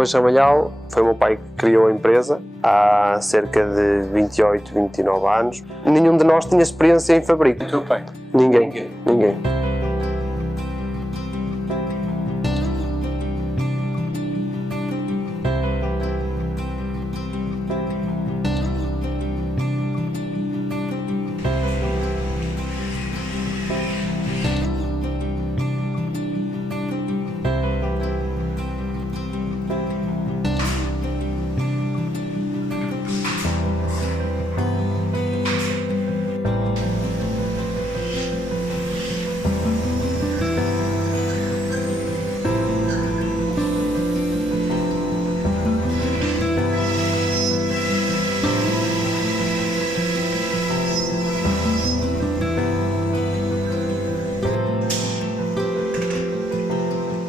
Lojas Ramalhal foi o meu pai que criou a empresa há cerca de 28, 29 anos. Nenhum de nós tinha experiência em fabrico. O teu pai? Ninguém.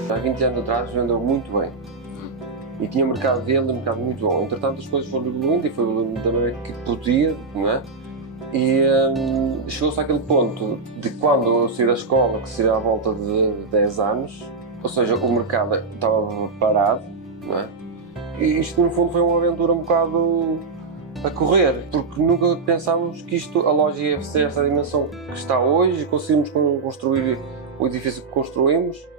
Há 20 anos atrás vendeu muito bem e tinha mercado de venda, um mercado muito bom. Entretanto as coisas foram evoluindo e foi evoluindo da maneira que podia, não é? E chegou-se àquele ponto de quando eu saí da escola, que seria à volta de 10 anos, ou seja, o mercado estava parado, não é? E isto no fundo foi uma aventura um bocado a correr, porque nunca pensámos que a loja ia ser essa dimensão que está hoje e conseguimos construir o edifício que construímos.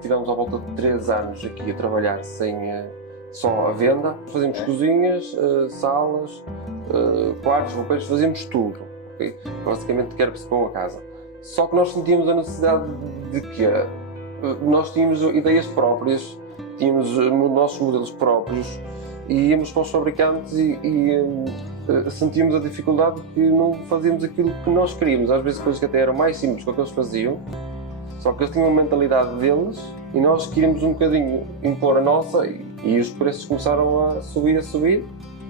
Tivemos à volta de 3 anos aqui a trabalhar sem só a venda. Fazíamos cozinhas, salas, quartos, roupeiros, fazíamos tudo. Okay? Basicamente quer-se com a casa. Só que nós sentíamos a necessidade de que nós tínhamos ideias próprias, tínhamos nossos modelos próprios e íamos para os fabricantes e sentíamos a dificuldade de que não fazíamos aquilo que nós queríamos. Às vezes coisas que até eram mais simples que o que eles faziam. Só que eles tinham a mentalidade deles e nós queríamos um bocadinho impor a nossa e os preços começaram a subir.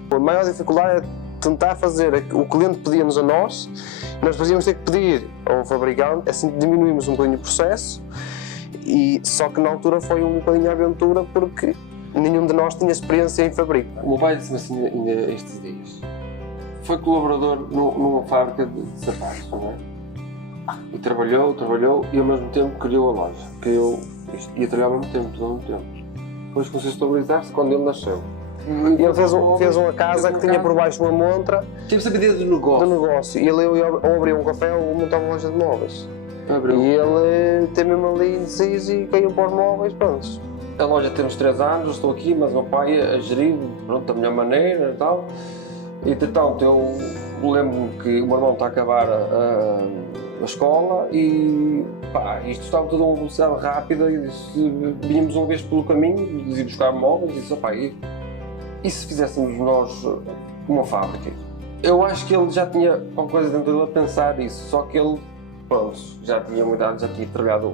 A maior dificuldade é tentar fazer o que o cliente pedia-nos a nós, nós fazíamos ter que pedir ao fabricante, assim diminuímos um bocadinho o processo, só que na altura foi um bocadinho a aventura porque nenhum de nós tinha experiência em fabrico. O meu pai disse-me assim ainda estes dias, foi colaborador numa fábrica de sapatos, não é? E trabalhou e ao mesmo tempo criou a loja, ia trabalhar ao mesmo tempo, todo ao mesmo tempo. Depois começou a estabilizar-se quando ele nasceu. E ele fez uma casa que tinha por baixo uma montra. Tive sempre a ideia do negócio. E ele, ao abrir um café, eu montava uma loja de móveis. Abriu. E ele teve mesmo ali indeciso e caiu para os móveis, pronto. A loja temos 3 anos, eu estou aqui, mas o meu pai a gerir, pronto, da melhor maneira e tal. Entretanto, eu lembro-me que o meu irmão está a acabar a escola e pá, isto estava tudo a uma velocidade rápida e vínhamos uma vez pelo caminho de ir buscar móveis e disse, opá, e se fizéssemos nós uma fábrica? Eu acho que ele já tinha alguma coisa dentro dele a pensar isso, só que ele, pronto, já tinha uma idade, já tinha trabalhado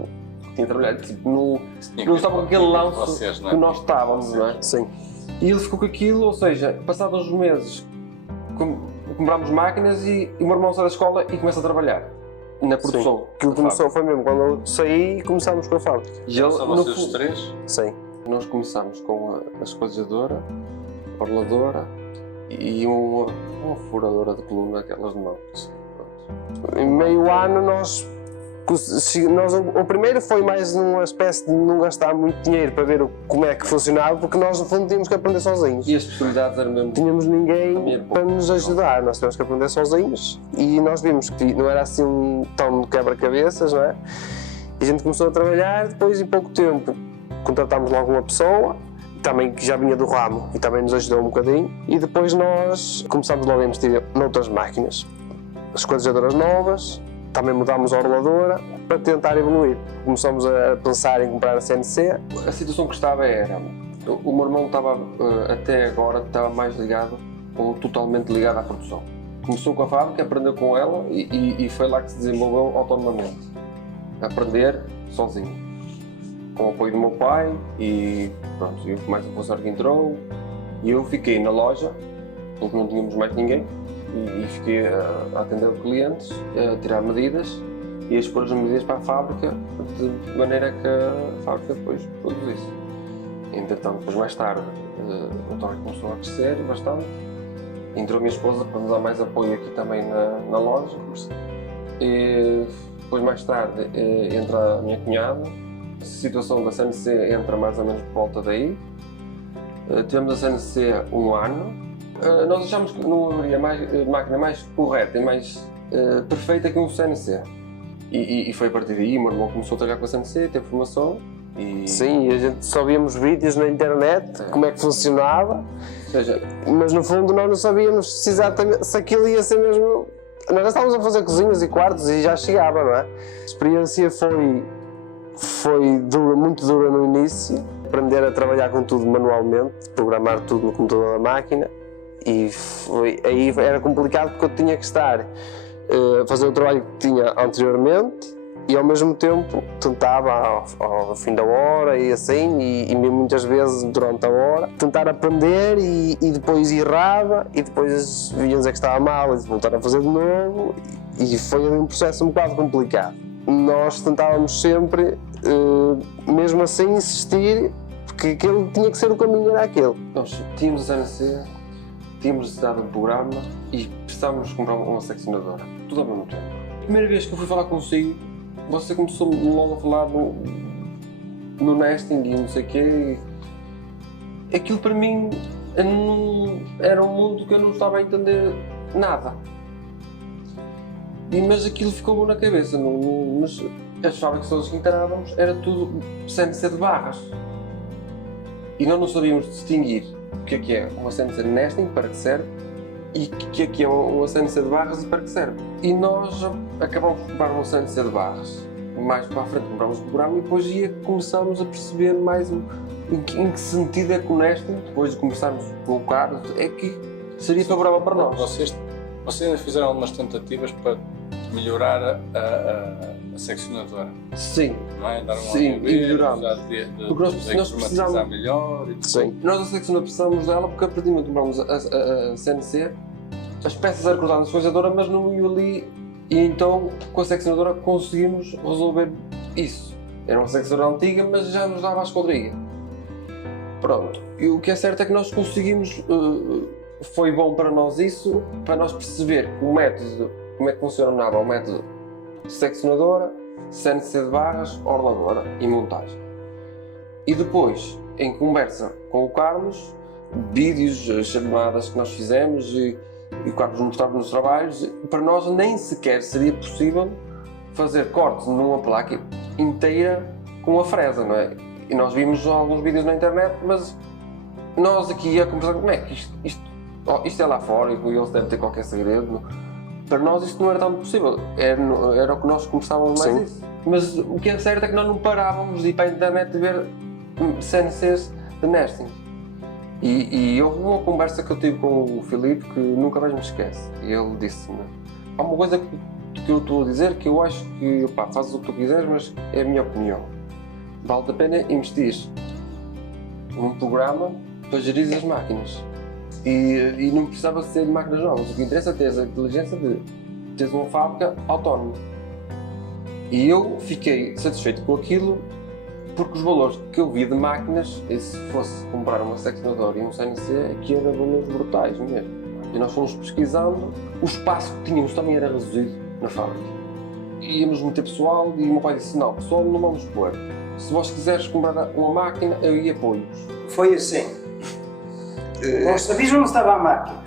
tipo, não estava com aquele lanço que nós estávamos, não é? Sim. E ele ficou com aquilo, ou seja, passados uns meses comprámos máquinas e o meu irmão sai da escola e começa a trabalhar na produção. Aquilo começou foi mesmo quando eu saí e começamos com a fábrica. E já são vocês os 3? Sim. Nós começamos com a esquadejadora, a orladora e uma furadora de coluna, aquelas de mão. Em meio ano o primeiro foi mais numa espécie de não gastar muito dinheiro para ver como é que funcionava, porque nós no fundo tínhamos que aprender sozinhos. E as possibilidades eram mesmo... Tínhamos ninguém para nos ajudar, nós tivemos que aprender sozinhos e nós vimos que não era assim um tão quebra-cabeças, não é? E a gente começou a trabalhar, depois em pouco tempo contratámos logo uma pessoa, também que já vinha do ramo e também nos ajudou um bocadinho, e depois nós começámos logo a investir noutras máquinas, esquadrejadoras novas. Também mudámos a orladora para tentar evoluir. Começamos a pensar em comprar a CNC. A situação que estava era, o meu irmão estava, até agora, estava mais ligado, ou totalmente ligado à produção. Começou com a fábrica, aprendeu com ela e foi lá que se desenvolveu autonomamente. Aprender sozinho. Com o apoio do meu pai e pronto, eu mais um funcionário que entrou. E eu fiquei na loja, porque não tínhamos mais ninguém. E fiquei a atender os clientes, a tirar medidas e a expor as medidas para a fábrica de maneira que a fábrica depois produzisse. Entretanto, depois mais tarde, o negócio começou a crescer bastante. Entrou a minha esposa para nos dar mais apoio aqui também na loja. E depois mais tarde entra a minha cunhada. A situação da CNC entra mais ou menos por volta daí. tivemos a CNC um ano. Nós achámos que não haveria máquina mais correta e mais perfeita que um CNC. E foi a partir daí, o meu irmão começou a trabalhar com a CNC, teve formação. Sim, a gente só víamos vídeos na internet, como é que funcionava, Ou seja, mas no fundo nós não sabíamos se exatamente se aquilo ia ser mesmo. Nós já estávamos a fazer cozinhas e quartos e já chegava, não é? A experiência foi dura, muito dura no início, aprender a trabalhar com tudo manualmente, programar tudo no computador da máquina, e aí era complicado porque eu tinha que estar a fazer o trabalho que tinha anteriormente e ao mesmo tempo tentava ao fim da hora e assim, e muitas vezes durante a hora, tentar aprender e depois errava e depois vinha dizer que estava mal e voltar a fazer de novo, e foi um processo um bocado complicado. Nós tentávamos sempre, mesmo assim, insistir, porque aquele tinha que ser o caminho, era aquele. nós tínhamos a CNC, tínhamos necessidade de um programa e precisávamos comprar uma seccionadora, tudo ao mesmo tempo. A primeira vez que eu fui falar consigo, você começou logo a falar no nesting e não sei o quê. Aquilo para mim era um mundo que eu não estava a entender nada. Mas aquilo ficou na cabeça. Mas as fábricas todas que entrávamos era tudo CNC de barras. E nós não sabíamos distinguir o que é uma CNC de nesting, para que serve, e o que é uma CNC de barras e para que serve. E nós acabamos de comprar uma CNC de barras. Mais para a frente comprámos o programa e depois começámos a perceber mais em que sentido é que o nesting, depois de começarmos com o Carlos, é que seria favorável para nós. Vocês ainda fizeram algumas tentativas para melhorar a seccionadora? Sim. Não é? Dar Sim, e melhorámos. Porque nós precisamos melhor. Sim. Nós a seccionadora precisamos dela porque a partir do momento que compramos a CNC, as peças eram cruzadas na seccionadora, mas não iam ali, e então com a seccionadora conseguimos resolver isso. Era uma seccionadora antiga, mas já nos dava a esquadria. Pronto, e o que é certo é que nós conseguimos, foi bom para nós isso, para nós perceber o método, como é que funcionava o método de seccionadora, CNC de barras, orladora e montagem. E depois, em conversa com o Carlos, vídeos, chamadas que nós fizemos e o Carlos mostrava nos trabalhos, para nós nem sequer seria possível fazer cortes numa placa inteira com a fresa, não é? E nós vimos alguns vídeos na internet, mas nós aqui a conversar, como é que isto é lá fora e eles devem ter qualquer segredo. Para nós isto não era tão possível, era o que nós conversávamos mais isso. Mas o que é certo é que nós não parávamos de ir para a internet e ver CNCs de nesting. E houve uma conversa que eu tive com o Filipe que nunca mais me esquece. E ele disse-me: há uma coisa que eu estou a dizer que eu acho que, pá, fazes o que tu quiseres, mas é a minha opinião. Vale a pena investir num programa para gerir as máquinas. E não precisava ser de máquinas novas. O que interessa é ter a inteligência de teres uma fábrica autónoma. E eu fiquei satisfeito com aquilo, porque os valores que eu via de máquinas, e se fosse comprar uma seccionadora e um CNC, aqui eram valores brutais mesmo. E nós fomos pesquisando, o espaço que tínhamos também era reduzido na fábrica. Íamos meter pessoal e o meu pai disse: não, pessoal não vamos pôr. Se vós quiseres comprar uma máquina, eu ia apoio-vos. Foi assim. Vós sabias onde estava a máquina.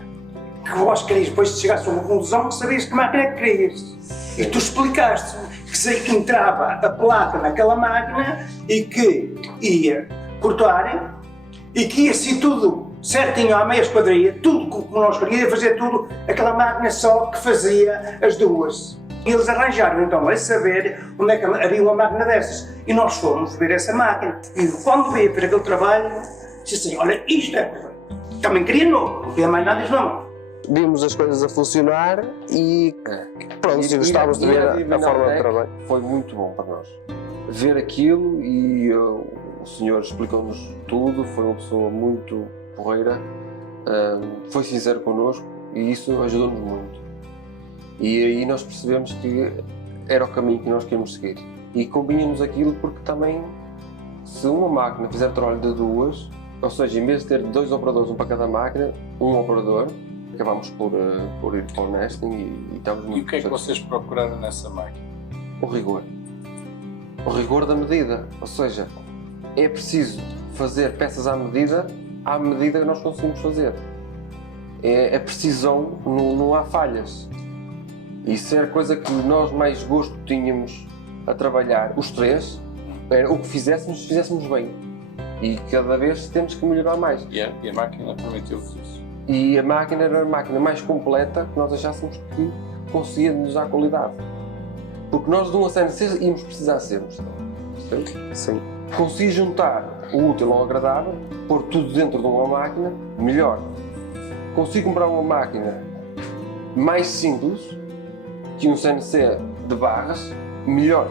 Que vós querias, depois de chegaste a uma conclusão, que sabias que máquina é que querias. Sim. E tu explicaste que sei que entrava a placa naquela máquina e que ia cortar e que ia ser tudo certinho à meia esquadria, tudo como nós queríamos, fazer tudo, aquela máquina só que fazia as duas. E eles arranjaram então a saber onde é que havia uma máquina dessas. E nós fomos ver essa máquina. E quando veio ver aquele trabalho, disse assim: olha, isto é perfeito. Também queria novo, não queria mais nada disso não. Vimos as coisas a funcionar e pronto, se gostávamos de ver a forma de trabalho. Foi muito bom para nós. Ver aquilo e o senhor explicou-nos tudo, foi uma pessoa muito porreira, foi sincero connosco e isso ajudou-nos muito. E aí nós percebemos que era o caminho que nós queríamos seguir. E convinha-nos aquilo porque também, se uma máquina fizer o trabalho de duas, ou seja, em vez de ter 2 operadores, um para cada máquina, um operador, acabámos por ir para o nesting e estamos muito... E o que é que vocês procuraram nessa máquina? O rigor. O rigor da medida. Ou seja, é preciso fazer peças à medida à medida que nós conseguimos fazer. É precisão, não há falhas. Isso era a coisa que nós mais gosto tínhamos a trabalhar, os três, era o que fizéssemos bem. E cada vez temos que melhorar mais. E a máquina permitiu-vos isso? E a máquina era a máquina mais completa que nós achássemos que conseguia nos dar qualidade. Porque nós de uma CNC íamos precisar sempre. Sim. Consegui juntar o útil ao agradável, pôr tudo dentro de uma máquina, melhor. Consegui comprar uma máquina mais simples que um CNC de barras, melhor.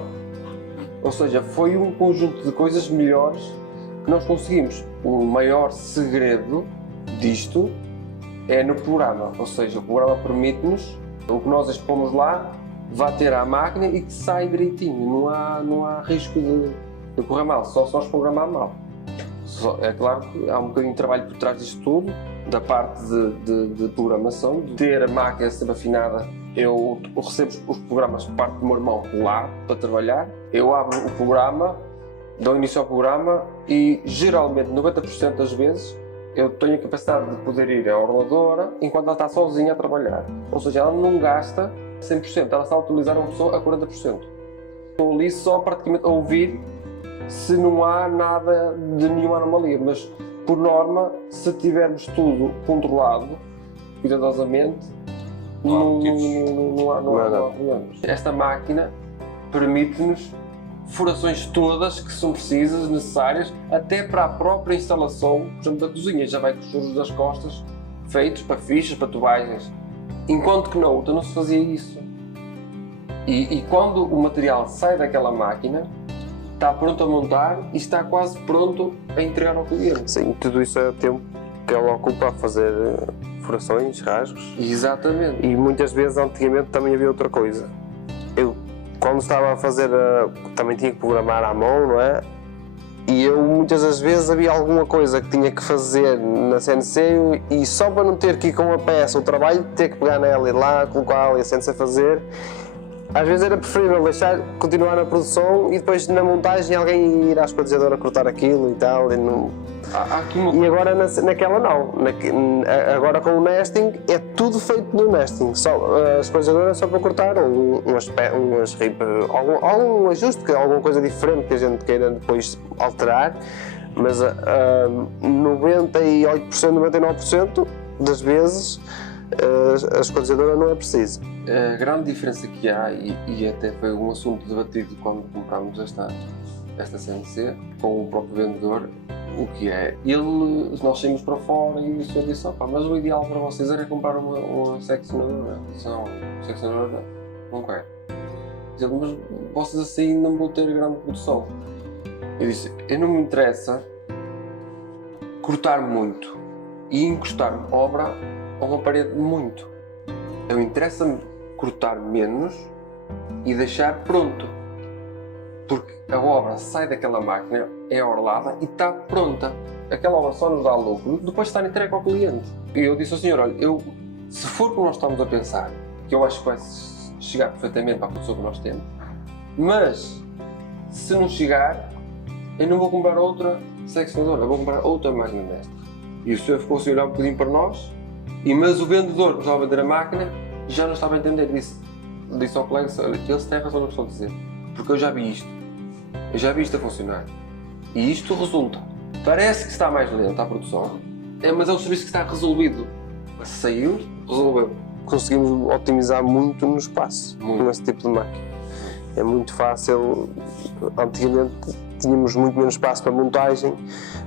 Ou seja, foi um conjunto de coisas melhores que nós conseguimos. O maior segredo disto é no programa, ou seja, o programa permite-nos, o que nós expomos lá, vai ter à máquina e que sai direitinho, não há risco de correr mal, só se nós programar mal. É claro que há um bocadinho de trabalho por trás disto tudo, da parte de programação, de ter a máquina sempre afinada. Eu recebo os programas por parte do meu irmão lá para trabalhar, eu abro o programa, dou início ao programa e geralmente 90% das vezes eu tenho a capacidade de poder ir à ordenadora enquanto ela está sozinha a trabalhar. Ou seja, ela não gasta 100%, ela está a utilizar uma pessoa a 40%. Estou ali só praticamente a ouvir se não há nada de nenhuma anomalia, mas por norma, se tivermos tudo controlado, cuidadosamente, não há problemas. Esta máquina permite-nos furações todas que são precisas, necessárias, até para a própria instalação, por exemplo, da cozinha. Já vai com os furos das costas feitos para fichas, para tubagens. Enquanto que na outra não se fazia isso. E quando o material sai daquela máquina, está pronto a montar e está quase pronto a entregar ao cliente. Sim, tudo isso é tempo que ela ocupa a fazer furações, rasgos. Exatamente. E muitas vezes, antigamente, também havia outra coisa. Eu, quando estava a fazer, também tinha que programar à mão, não é? E eu, muitas das vezes, havia alguma coisa que tinha que fazer na CNC e só para não ter que ir com a peça o trabalho, ter que pegar nela e ir lá, colocá-la e a CNC fazer. Às vezes era preferível continuar na produção e depois na montagem alguém ir à esquadrizadora cortar aquilo e tal. E agora naquela não. Agora com o nesting é tudo feito no nesting. A esquadrizadora é só para cortar umas ripas, algum ajuste, alguma coisa diferente que a gente queira depois alterar, mas 98%, 99% das vezes a esquadrizadora não é precisa. A grande diferença que há, e até foi um assunto debatido quando comprámos esta CNC com o próprio vendedor, o que é, nós saímos para fora e o senhor disse, mas o ideal para vocês era comprar uma seccionadora. Eu disse, não, seccionadora não quero. Disse, mas vocês assim não vão ter grande produção. Eu disse, eu não me interessa cortar muito e encostar obra a uma parede muito. Eu interessa-me cortar menos e deixar pronto. Porque a obra sai daquela máquina, é orlada e está pronta. Aquela obra só nos dá lucro depois de estar entregue ao cliente. E eu disse ao senhor, olha, se for como nós estamos a pensar, que eu acho que vai chegar perfeitamente para a produção que nós temos, mas se não chegar, eu não vou comprar outra seccionadora, eu vou comprar outra máquina desta. E o senhor ficou a olhar um bocadinho para nós, mas o vendedor que estava a vender a máquina já não estava a entender. Disse ao colega, eles têm razão no que estão a dizer, porque eu já vi isto a funcionar. E isto resulta. Parece que está mais lenta a produção, mas é um serviço que está resolvido. Saiu, resolveu. Conseguimos otimizar muito no espaço, nesse tipo de máquina. É muito fácil. Antigamente tínhamos muito menos espaço para montagem,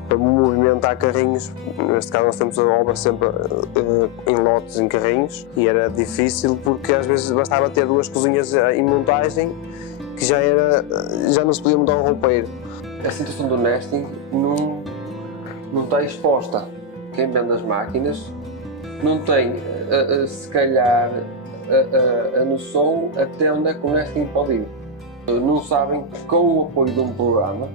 para movimentar carrinhos. Neste caso nós temos a obra sempre em lotes, em carrinhos, e era difícil porque às vezes bastava ter duas cozinhas em montagem que já não se podia montar um roupeiro. A situação do nesting não está exposta. Quem vende as máquinas não tem, se calhar, a noção até onde é que o nesting pode ir. Não sabem que com o apoio de um programa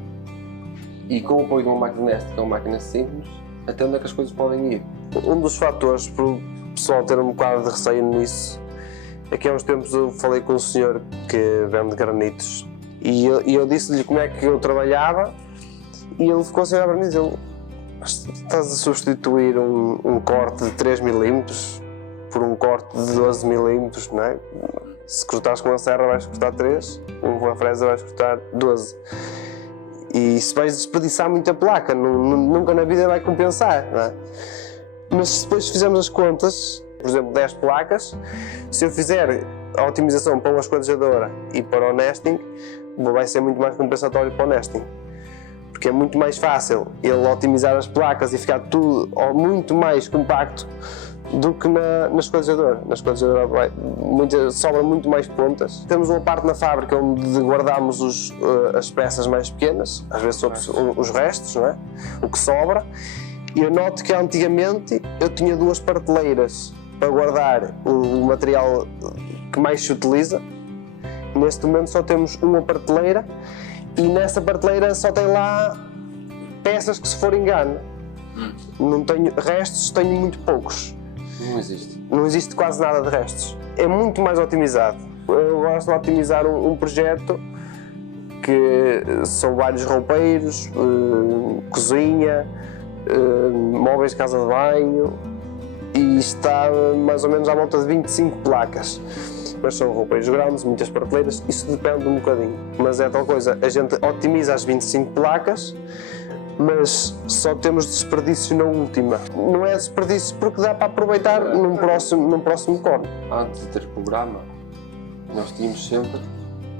e com o apoio de uma máquina nesting, que é uma máquina simples, até onde é que as coisas podem ir. Um dos fatores para o pessoal ter um bocado de receio nisso é que há uns tempos eu falei com um senhor que vende granitos e eu disse-lhe como é que eu trabalhava e ele ficou assim a olhar para mim e disse, Estás a substituir um corte de 3 mm por um corte de 12 mm, não é? Se cortares com a serra vais cortar 3, com a fresa vais cortar 12. E se vais desperdiçar muita placa, nunca na vida vai compensar, não é? Mas se depois fizermos as contas, por exemplo, 10 placas, se eu fizer a otimização para uma esquadejadora e para o nesting, vai ser muito mais compensatório para o nesting. Porque é muito mais fácil ele otimizar as placas e ficar tudo muito mais compacto do que na esquadejadora. Na esquadejadora sobra muito mais pontas. Temos uma parte na fábrica onde guardamos as peças mais pequenas, às vezes os restos, não é? O que sobra. E eu noto que antigamente eu tinha 2 prateleiras para guardar o material que mais se utiliza. Neste momento só temos uma prateleira e nessa prateleira só tem lá peças que, se for engano, não tenho restos, tenho muito poucos. Não existe quase nada de restos. É muito mais otimizado. Eu gosto de otimizar um projeto que são vários roupeiros, cozinha, móveis de casa de banho, e está mais ou menos à volta de 25 placas. Mas são roupeiros grandes, muitas prateleiras, isso depende um bocadinho. Mas é tal coisa, a gente otimiza as 25 placas, mas só temos desperdício na última. Não é desperdício porque dá para aproveitar num próximo corte. Antes de ter programa, nós tínhamos sempre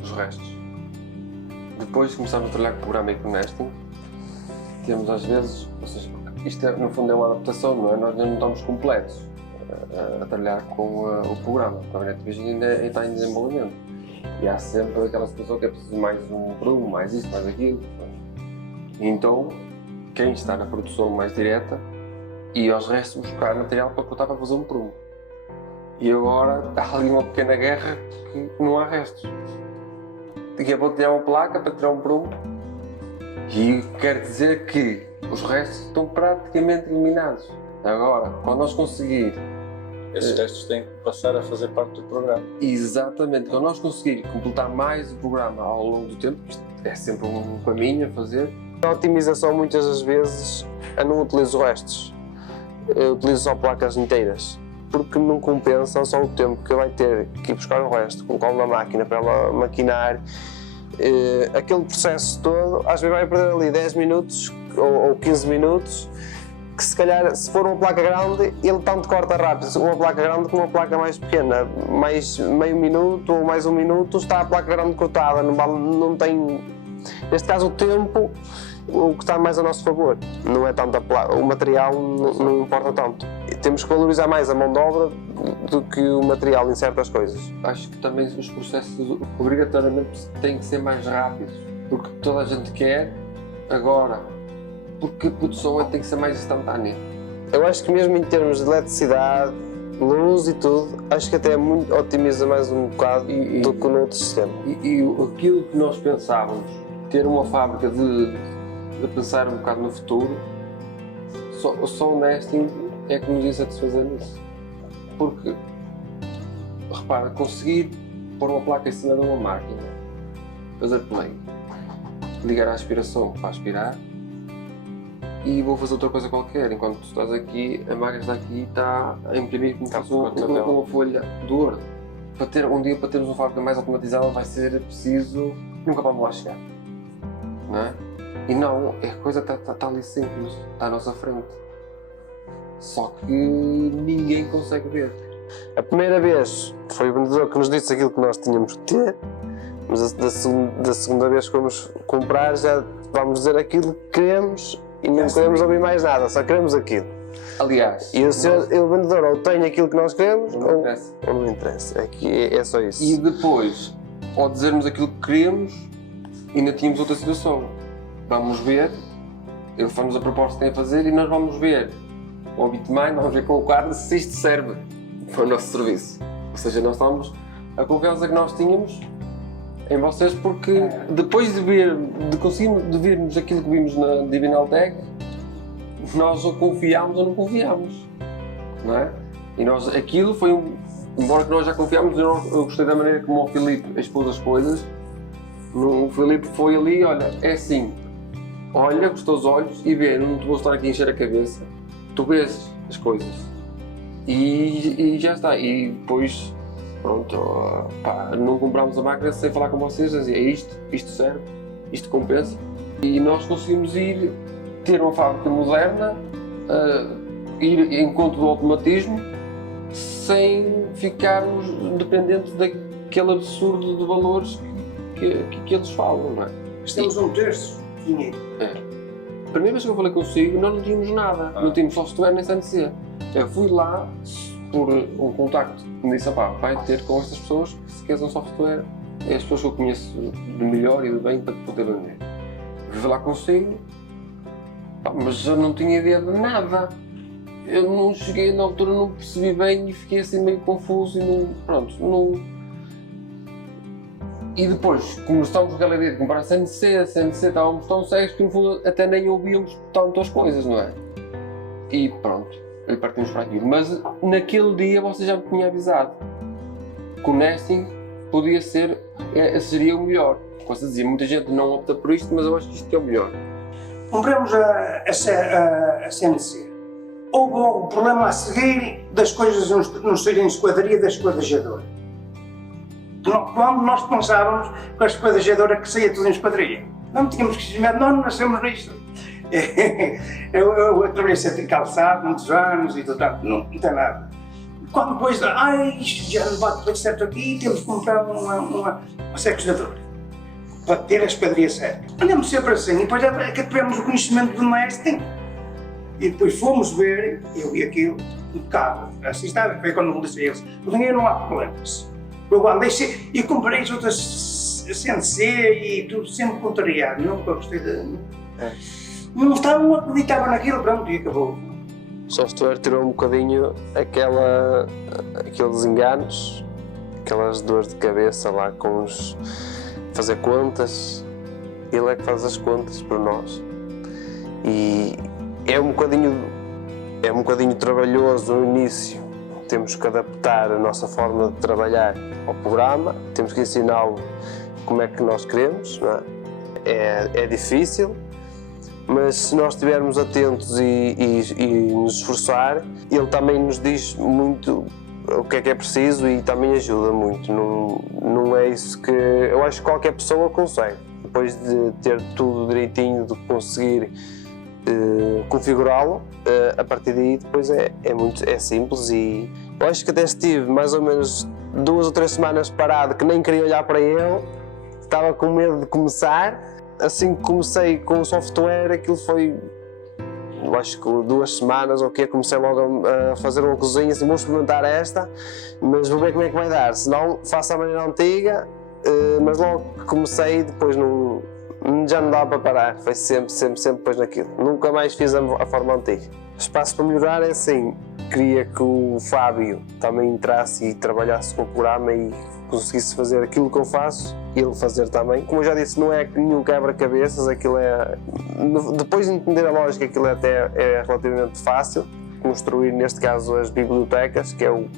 os restos. Depois começámos a trabalhar com o programa e com o nesting, temos às vezes, ou seja, isto no fundo é uma adaptação, não é? Nós não estamos completos a trabalhar com o programa, porque a Netvision ainda está em desenvolvimento. E há sempre aquela situação que é preciso mais um prumo, mais isto, mais aquilo. Então, quem está na produção mais direta ia aos restos buscar material para cortar para fazer um prumo. E agora há ali uma pequena guerra que não há restos. Daqui a pouco tirar uma placa para tirar um prumo. E quer dizer que os restos estão praticamente eliminados. Agora, quando nós conseguir... Esses restos têm que passar a fazer parte do programa. Exatamente. Quando nós conseguir completar mais o programa ao longo do tempo, isto é sempre um caminho a fazer. Na otimização, muitas das vezes, eu não utilizo restos. Eu utilizo só placas inteiras. Porque não compensa só o tempo que vai ter que ir buscar o resto, colocá-lo na máquina para ela maquinar. Aquele processo todo, às vezes vai perder ali 10 minutos ou 15 minutos, que se calhar, se for uma placa grande, ele tanto corta rápido uma placa grande como uma placa mais pequena. Mais meio minuto ou mais um minuto está a placa grande cortada, não tem... Neste caso o tempo, o que está mais a nosso favor, não é tanto o material, não importa tanto. Temos que valorizar mais a mão de obra do que o material em certas coisas. Acho que também os processos obrigatoriamente têm que ser mais rápidos, porque toda a gente quer agora, porque a produção tem que ser mais instantânea. Eu acho que mesmo em termos de eletricidade, luz e tudo, acho que até otimiza mais um bocado do que no outro sistema. E aquilo que nós pensávamos, ter uma fábrica de pensar um bocado no futuro, só o nesting é que nos ia satisfazer nisso. Porque, repara, conseguir pôr uma placa em cima de uma máquina, fazer play, ligar a aspiração para aspirar e vou fazer outra coisa qualquer. Enquanto tu estás aqui, a máquina está aqui e está a imprimir como se fosse uma folha de Word. Um dia, para termos uma fábrica mais automatizada, vai ser preciso... Nunca vamos lá chegar, não é? E não, a coisa está ali simples, está à nossa frente. Só que ninguém consegue ver. A primeira vez foi o vendedor que nos disse aquilo que nós tínhamos que ter, mas da segunda vez que vamos comprar já vamos dizer aquilo que queremos e não queremos ouvir mais nada, só queremos aquilo. Aliás, e o vendedor ou tem aquilo que nós queremos ou não interessa. É só isso. E depois, ao dizermos aquilo que queremos, ainda tínhamos outra situação. Vamos ver, ele faz-nos a proposta que tem a fazer e nós vamos ver o Bitmain, vamos ver com o quadro se isto serve para o nosso serviço. Ou seja, nós estamos a confiança que nós tínhamos em vocês, porque depois de vermos aquilo que vimos na Divinaltech, nós ou confiámos ou não confiámos, não é? E nós, aquilo foi embora que nós já confiámos, eu gostei da maneira como o Filipe expôs as coisas. O Filipe foi ali, olha, é assim, olha com os teus olhos e vê, não te vou estar aqui a encher a cabeça, tu vês as coisas e já está. E depois, pronto, pá, não comprámos a máquina sem falar com vocês, a dizer, é isto serve, isto compensa. E nós conseguimos ter uma fábrica moderna, ir em conta do automatismo, sem ficarmos dependentes daquele absurdo de valores que eles falam, não é? Mas temos um terço de dinheiro. A primeira vez que eu falei consigo, nós não tínhamos nada, não tínhamos software nem CNC. Eu fui lá por um contacto que me disse, pá, vai ter com estas pessoas que se queres um software, é as pessoas que eu conheço de melhor e de bem para te poder vender. Fui lá consigo, pá, mas eu não tinha ideia de nada. Eu não cheguei na altura, não percebi bem e fiquei assim meio confuso e não. E depois começámos aquela ideia de comprar CNC, estávamos tão cegos que no fundo até nem ouvíamos tantas coisas, não é? E pronto, aí partimos para aquilo. Mas naquele dia você já me tinha avisado que o nesting podia seria o melhor. Você dizia, muita gente não opta por isto, mas eu acho que isto é o melhor. Compramos a CNC. Houve o problema a seguir das coisas não saírem em esquadria da esquadrejadora. Quando nós pensávamos com a esquadrejadora que saía tudo em esquadria. Não tínhamos conhecimento, nós não nascemos nisto. Eu trabalhei sempre em calçado, muitos anos e tudo, não tem nada. Quando depois, isto já não bate certo aqui, temos que comprar uma seccionadora para ter a esquadria certa. Andamos sempre assim, e depois é que tivemos o conhecimento do nesting. E depois fomos ver, eu vi aquilo, impecável. Assim estava, foi quando me disse a eles, o dinheiro não há problemas. Eu andei e comprei as outras CNC e tudo sempre contrariado, nunca gostei de... Não acreditava naquilo, pronto, e acabou. O software tirou um bocadinho aqueles enganos, aquelas dores de cabeça lá com fazer contas. Ele é que faz as contas por nós. E é um bocadinho trabalhoso no início. Temos que adaptar a nossa forma de trabalhar ao programa, temos que ensiná-lo como é que nós queremos, não é? É difícil, mas se nós estivermos atentos e nos esforçar, ele também nos diz muito o que é preciso e também ajuda muito. Não é isso que... Eu acho que qualquer pessoa consegue, depois de ter tudo direitinho, de conseguir configurá-lo, a partir daí depois é simples. E eu acho que até estive mais ou menos 2 ou 3 semanas parado, que nem queria olhar para ele, estava com medo de começar. Assim que comecei com o software, aquilo foi, eu acho que 2 semanas ou o quê, comecei logo a fazer uma cozinha, assim, vou experimentar esta, mas vou ver como é que vai dar, se não faço a maneira antiga, mas logo que comecei depois já não dava para parar, foi sempre depois naquilo. Nunca mais fiz a forma antiga. Espaço para melhorar é assim, queria que o Fábio também entrasse e trabalhasse com o programa e conseguisse fazer aquilo que eu faço, ele fazer também. Como eu já disse, não é nenhum quebra-cabeças, aquilo é... Depois de entender a lógica, aquilo é relativamente fácil. Construir, neste caso, as bibliotecas, que é o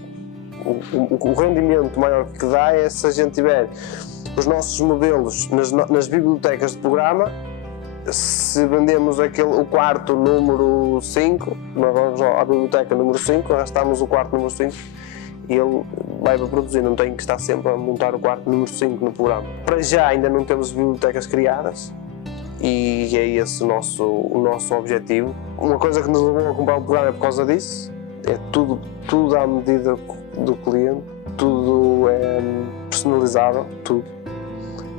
rendimento maior que dá é se a gente tiver os nossos modelos nas bibliotecas de programa. Se vendemos o quarto número 5, nós vamos à biblioteca número 5, arrastamos o quarto número 5 e ele vai para produzir, não tem que estar sempre a montar o quarto número 5 no programa. Para já ainda não temos bibliotecas criadas e é esse o nosso objetivo. Uma coisa que nos levou a comprar o programa é por causa disso, é tudo à medida do cliente, tudo é personalizável, tudo.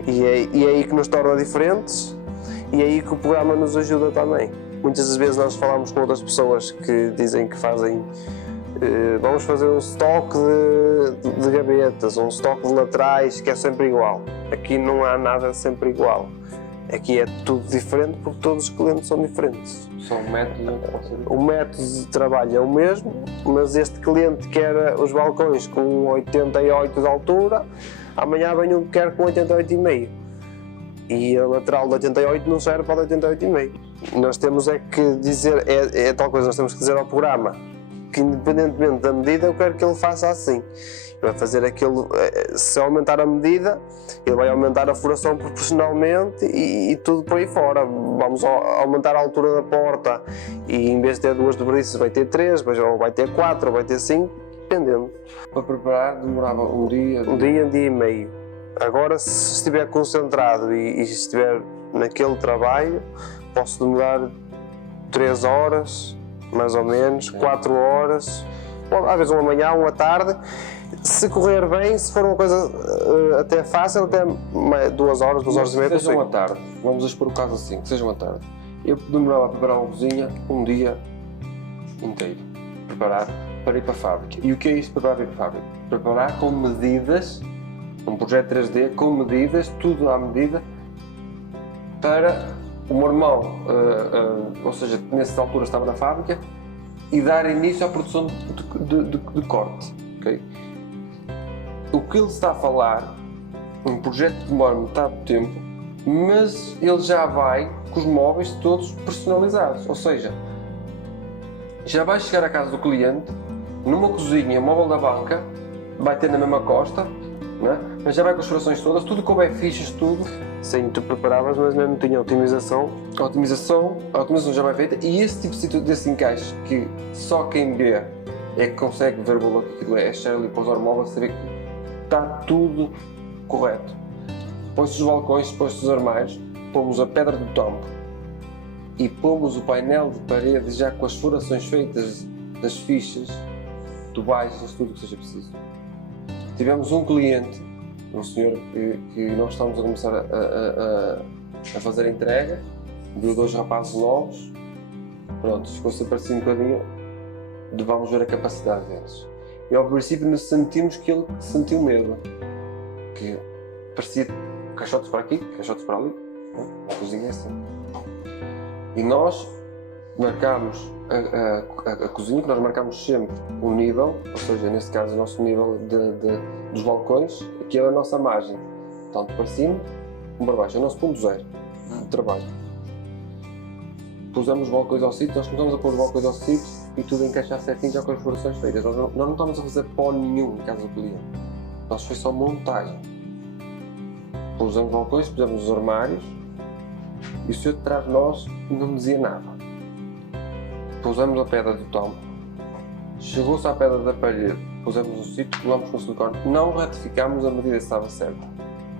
E é aí que nos torna diferentes. E é aí que o programa nos ajuda também. Muitas das vezes nós falamos com outras pessoas que dizem que fazem vamos fazer um estoque de gavetas, um estoque de laterais que é sempre igual. Aqui não há nada sempre igual. Aqui é tudo diferente porque todos os clientes são diferentes. Só o método de trabalho é o mesmo, mas este cliente quer os balcões com 88 de altura, amanhã vem um que quer com 88,5. E a lateral de 88 não serve para 88,5. Nós temos que dizer, é tal coisa, nós temos que dizer ao programa que independentemente da medida eu quero que ele faça assim. Vai fazer aquilo, se aumentar a medida, ele vai aumentar a furação proporcionalmente e tudo por aí fora. Vamos aumentar a altura da porta e em vez de ter 2 dobradiças vai ter 3, ou vai ter 4, ou vai ter 5, dependendo. Para preparar demorava um dia? Um dia e meio. Agora, se estiver concentrado e estiver naquele trabalho, posso demorar 3 horas, mais ou menos, 4 horas, às vezes uma manhã, uma tarde. Se correr bem, se for uma coisa até fácil, até 2 horas, 2 horas e meia. Que seja uma tarde, vamos expor o caso assim, que seja uma tarde. Eu demorava a preparar uma cozinha um dia inteiro. Preparar para ir para a fábrica. E o que é isto preparar para ir para a fábrica? Preparar com medidas, um projeto 3D com medidas, tudo à medida, para o meu irmão, ou seja, nessa altura estava na fábrica, e dar início à produção de corte. Okay? O que ele está a falar, um projeto que demora metade do tempo, mas ele já vai com os móveis todos personalizados, ou seja, já vai chegar à casa do cliente, numa cozinha, móvel da banca, vai ter na mesma costa, né? Mas já vai com as furações todas, tudo como é fichas, tudo. Sim, tu preparavas, mas não tinha otimização. A otimização já vai feita, e esse tipo desse encaixe que só quem vê é que consegue ver o valor que aquilo é chegar ali para usar o móvel, saber que está tudo correto. Põe-se os balcões, põe-se os armários, pomos a pedra do tombo e pomos o painel de parede já com as furações feitas das fichas, tubagens, tudo o que seja preciso. Tivemos um cliente, um senhor que nós estávamos a começar a fazer a entrega, viu 2 rapazes novos, pronto, ficou sempre assim um bocadinho de vamos ver a capacidade deles. E ao princípio nos sentimos que ele sentiu medo, que parecia caixotes para aqui, caixotes para ali, a cozinha é assim. E nós marcámos a cozinha, que nós marcámos sempre um nível, ou seja, neste caso o nosso nível dos balcões, que é a nossa margem, tanto para cima como para baixo, é o nosso ponto zero de trabalho. Pusemos os balcões ao sítio, nós começamos a pôr os balcões ao sítio e tudo encaixar certinho já com as furações feitas. Nós não estamos a fazer pó nenhum em casa do cliente, nós foi só montagem. Pusemos os balcões, pusemos os armários e o senhor de trás de nós não dizia nada. Pusemos a pedra do tombo, chegou-se à pedra da parede, pusemos no sítio, colamos com silicone, não ratificámos a medida que estava certa.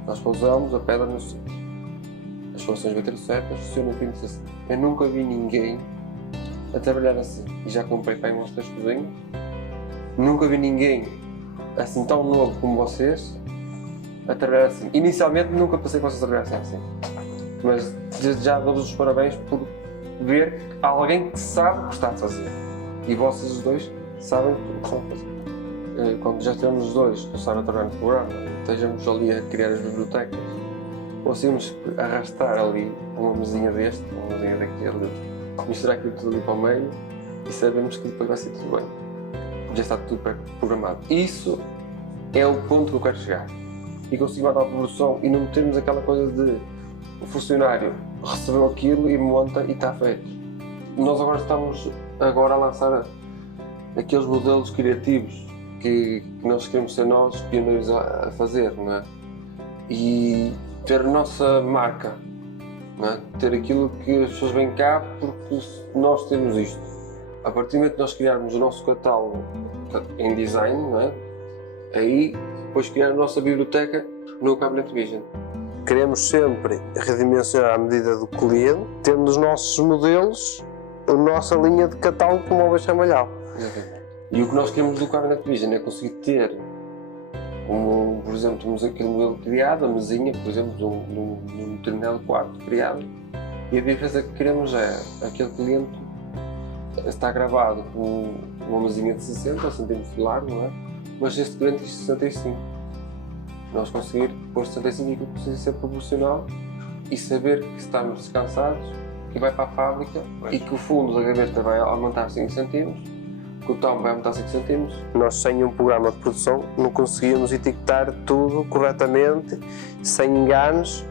Nós pusemos a pedra no sítio. As soluções bateram certas, o senhor no fim disse assim: eu nunca vi ninguém a trabalhar assim. E já comprei para aí umas 3 cozinhas. Nunca vi ninguém assim tão novo como vocês a trabalhar assim. Inicialmente nunca pensei que vocês trabalhassem assim. Mas desde já dou-vos os parabéns por ver alguém que sabe o que está a fazer. E vocês os dois sabem tudo o que estão a fazer. Quando já estamos os dois começaram a trabalhar no programa, estejamos ali a criar as bibliotecas, conseguimos arrastar ali uma mesinha deste, uma mesinha daquele, misturar aquilo tudo ali para o meio e sabemos que depois vai ser tudo bem. Já está tudo programado. Isso é o ponto que eu quero chegar. E conseguir matar a produção e não termos aquela coisa de o funcionário recebeu aquilo e monta e está feito. Nós agora estamos a lançar aqueles modelos criativos que nós queremos ser nós pioneiros a fazer, não é? E ter a nossa marca, não é? Ter aquilo que as pessoas vêm cá porque nós temos isto. A partir do momento que nós criarmos o nosso catálogo em design, não é? Aí depois criar a nossa biblioteca no Cabinet Vision. Queremos sempre redimensionar à medida do cliente, tendo os nossos modelos, a nossa linha de catálogo como móveis Ramalhau. E o que nós queremos do Cabinet Vision é conseguir ter, por exemplo, temos aquele modelo criado, a mesinha, por exemplo, num determinado quarto criado, e a diferença que queremos é aquele cliente está gravado com uma mesinha de 60 cm de largo, não é? Mas este cliente diz 65. Nós conseguir pôr 65 e que precisa ser proporcional e saber que estamos descansados, que vai para a fábrica e que o fundo da gaveta vai aumentar 5 cm, que o tombo vai aumentar 5 cm. Nós, sem um programa de produção, não conseguíamos etiquetar tudo corretamente, sem enganos,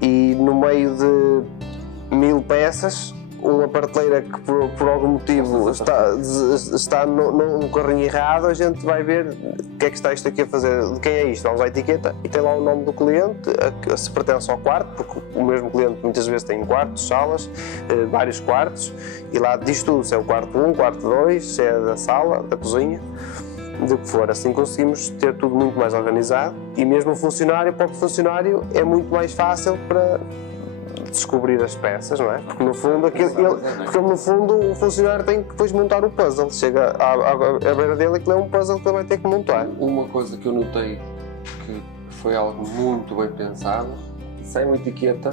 e no meio de 1000 peças, uma prateleira que por algum motivo está num carrinho errado, a gente vai ver o que é que está isto aqui a fazer, de quem é isto, vamos à etiqueta e tem lá o nome do cliente, se pertence ao quarto, porque o mesmo cliente muitas vezes tem quartos, salas, vários quartos, e lá diz tudo, se é o quarto 1, quarto 2, se é da sala, da cozinha, do que for. Assim conseguimos ter tudo muito mais organizado e mesmo o próprio funcionário é muito mais fácil para descobrir as peças, não é? Porque no fundo o funcionário tem que depois montar o puzzle, chega à beira dele e que é um puzzle que ele vai ter que montar. Uma coisa que eu notei que foi algo muito bem pensado, sai uma etiqueta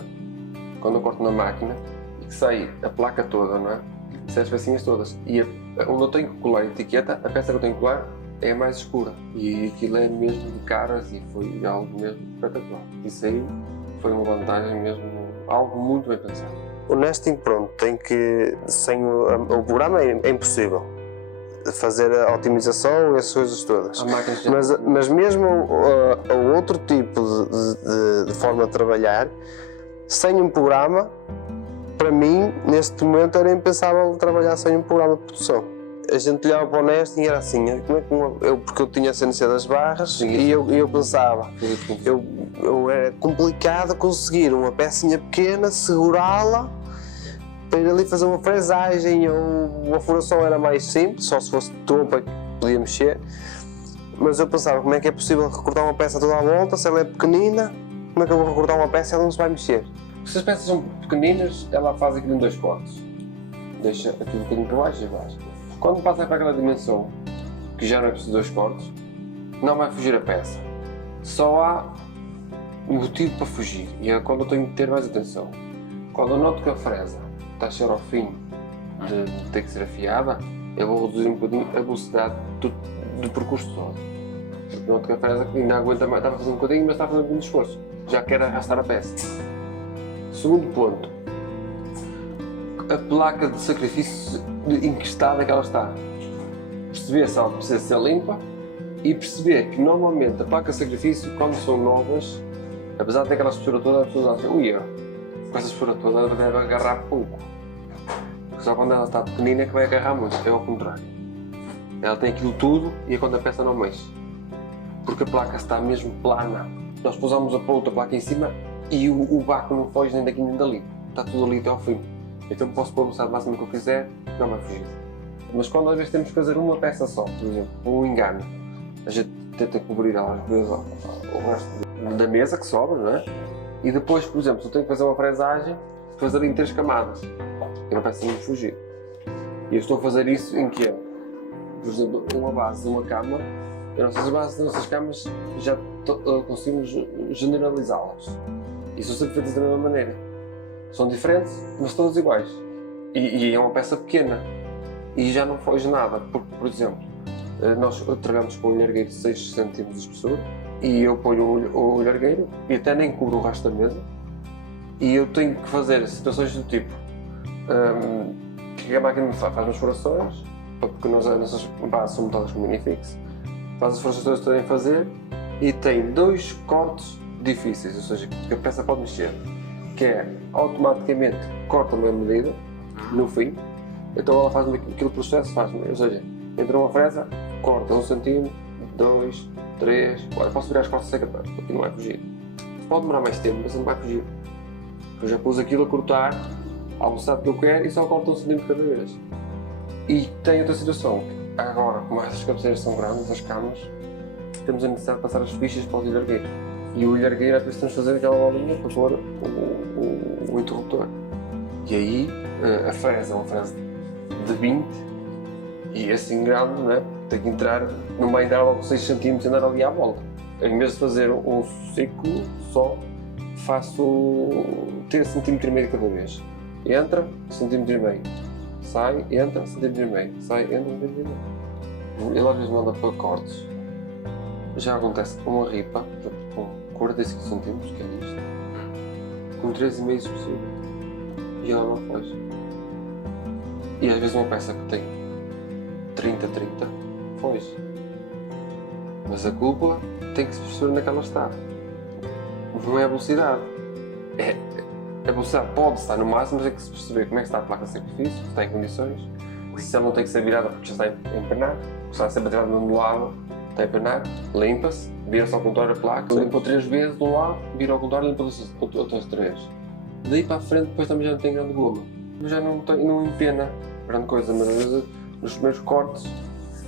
quando eu corto na máquina e que sai a placa toda, não é? Sai as pecinhas todas e onde eu tenho que colar a etiqueta, a peça que eu tenho que colar é mais escura e aquilo é mesmo de caras e foi algo mesmo espetacular. Isso aí foi uma vantagem mesmo, algo muito bem pensado. O nesting, pronto, tem que, sem o programa é impossível fazer a otimização e essas coisas todas. Mas mesmo o outro tipo de forma de trabalhar, sem um programa, para mim, neste momento, era impensável trabalhar sem um programa de produção. A gente olhava para o nesting e era assim, porque eu tinha a CNC das barras e eu pensava, era complicado conseguir uma pecinha pequena, segurá-la, para ir ali fazer uma fresagem ou a furação era mais simples, só se fosse trompa que podia mexer, mas eu pensava, como é que é possível recortar uma peça toda à volta, se ela é pequenina, como é que eu vou recortar uma peça e ela não se vai mexer? Se as peças são pequeninas, ela faz aquilo em 2 cortes, deixa aquilo um bocadinho para baixo e abaixo. Quando passa para aquela dimensão, que já não é preciso 2 cortes, não vai fugir a peça. Só há um motivo para fugir e é quando eu tenho que ter mais atenção. Quando eu noto que a fresa está a chegar ao fim de ter que ser afiada, eu vou reduzir um bocadinho a velocidade do percurso todo. Porque noto que a fresa ainda aguenta mais, está a fazer um bocadinho, mas está a fazer um bocadinho de esforço. Já quer arrastar a peça. Segundo ponto, a placa de sacrifício em que estado é que ela está. Perceber se ela precisa ser limpa e perceber que normalmente a placa de sacrifício, quando são novas, apesar de ter aquela espessura toda, as pessoas acham, ui, com essa espessura toda ela deve agarrar pouco. Porque só quando ela está pequenina é que vai agarrar muito, é ao contrário. Ela tem aquilo tudo e é quando a peça não mexe. Porque a placa está mesmo plana. Nós pousamos a outra placa em cima e o vácuo não foge nem daqui nem dali. Está tudo ali até ao fim. Então posso pôr a velocidade máxima que eu quiser, não vai fugir. Mas quando às vezes temos que fazer uma peça só, por exemplo, um engano, a gente tenta cobrir às vezes o resto da mesa que sobra, não é? E depois, por exemplo, se eu tenho que fazer uma fresagem, fazer em 3 camadas, e não peça não fugir. E eu estou a fazer isso em que é, por exemplo, uma base de uma cama, as nossas bases das nossas camas já conseguimos generalizá-las. E são sempre feitas da mesma maneira. São diferentes, mas todas iguais. E é uma peça pequena. E já não foge nada, porque, por exemplo, nós trabalhamos com um olhargueiro de 6 cm de espessura e eu ponho o olhargueiro e até nem cubro o resto da mesa e eu tenho que fazer situações do tipo que a máquina faz umas furações, porque as nossas bases são montadas com minifix, faz as furações todas que tem a fazer e tem 2 cortes difíceis, ou seja, que a peça pode mexer, que é automaticamente corta-me a medida no fim. Então ela faz aquele processo, ou seja, entra uma fresa, corta 1 cm, 2, 3, 4, posso virar as costas seca, aqui não vai fugir. Pode demorar mais tempo, mas não vai fugir. Eu já pus aquilo a cortar à velocidade que eu quero e só corta 1 cm cada vez. E tem outra situação, agora como essas cabeceiras são grandes, as camas, temos a necessidade de passar as fichas para o olhargueiro. E o olhargueiro às vezes temos de fazer aquela bolinha para pôr o interruptor. E aí a fresa é uma fresa de 20 e assim grande, né? Tem que entrar, não vai entrar logo 6 cm e andar ali à volta. Em vez de fazer um ciclo só, faço 3 cm e meio cada vez. Entra, 1,5 cm. Sai, entra, 1,5 cm. Sai, entra, 1,5 cm. Ele às vezes manda para cortes. Já acontece com uma ripa, com 45 cm, que é isto, com 3,5 espessura. E ela não foge. E às vezes uma peça que tem 30, foge. Mas a culpa tem que se perceber onde é que ela está. Não é a velocidade. É A velocidade pode estar no máximo, mas é que se perceber como é que está a placa de sacrifício, se está em condições, se ela não tem que ser virada porque já está a empenar, se está sempre virada de um lado, está a empenar, limpa-se, vira-se ao contrário a placa, limpa 3 vezes de um lado, vira ao contrário e limpa outras 3. Daí para a frente depois também já não tem grande goma. Já não empena grande coisa, mas às vezes nos primeiros cortes,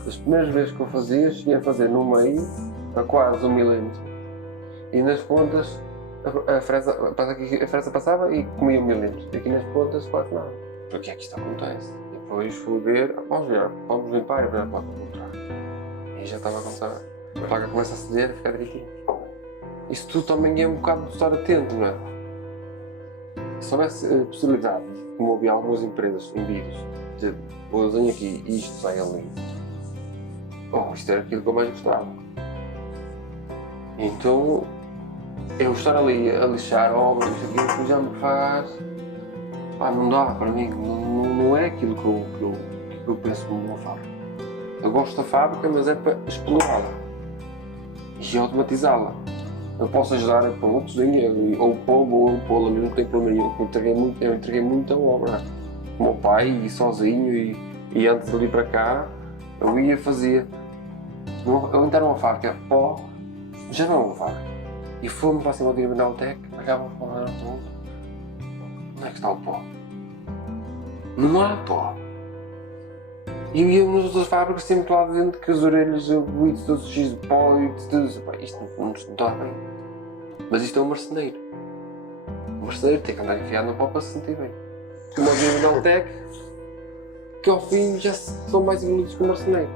as primeiras vezes que eu fazia, cheguei a fazer no meio a quase 1 milímetro. E nas pontas a fresa passava e comia 1 milímetro. E aqui nas pontas quase nada. Por que é que isto acontece? E depois fui ver, vamos limpar e ver a placa ao contrário. E já estava a contar. A placa começa a ceder, a ficar direitinho. Isso tudo também é um bocado de estar atento, não é? Se houvesse possibilidade, como havia algumas empresas em vídeos, de eu desenho aqui e isto sai ali. Isto era aquilo que eu mais gostava. Então, eu estar ali a lixar obras, aquilo já me faz. Não dá para mim, não é aquilo que eu penso numa fábrica. Eu gosto da fábrica, mas é para explorá-la e automatizá-la. Eu posso ajudar a pôr um cozinha, ou pô-la, mas não tem problema nenhum. Eu entreguei muita obra. O meu pai, e sozinho, e antes de ali para cá, eu ia fazer. Eu entrar numa fábrica, pó, já não é uma fábrica. E fomos para cima do Criminaltec, acabam a falar na ponta. Onde é que está o pó? Não há pó. E eu ia nas outras fábricas sempre lá dentro com as orelhas, o buído, todos os X de pó e tudo. Isto não está bem. Mas isto é um marceneiro. O marceneiro tem que andar enfiado no pó para se sentir bem. Como o Criminaltec, que ao fim já são mais evoluídos que o marceneiro.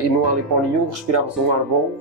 E não há ali pó nenhum, respirava-se um ar bom.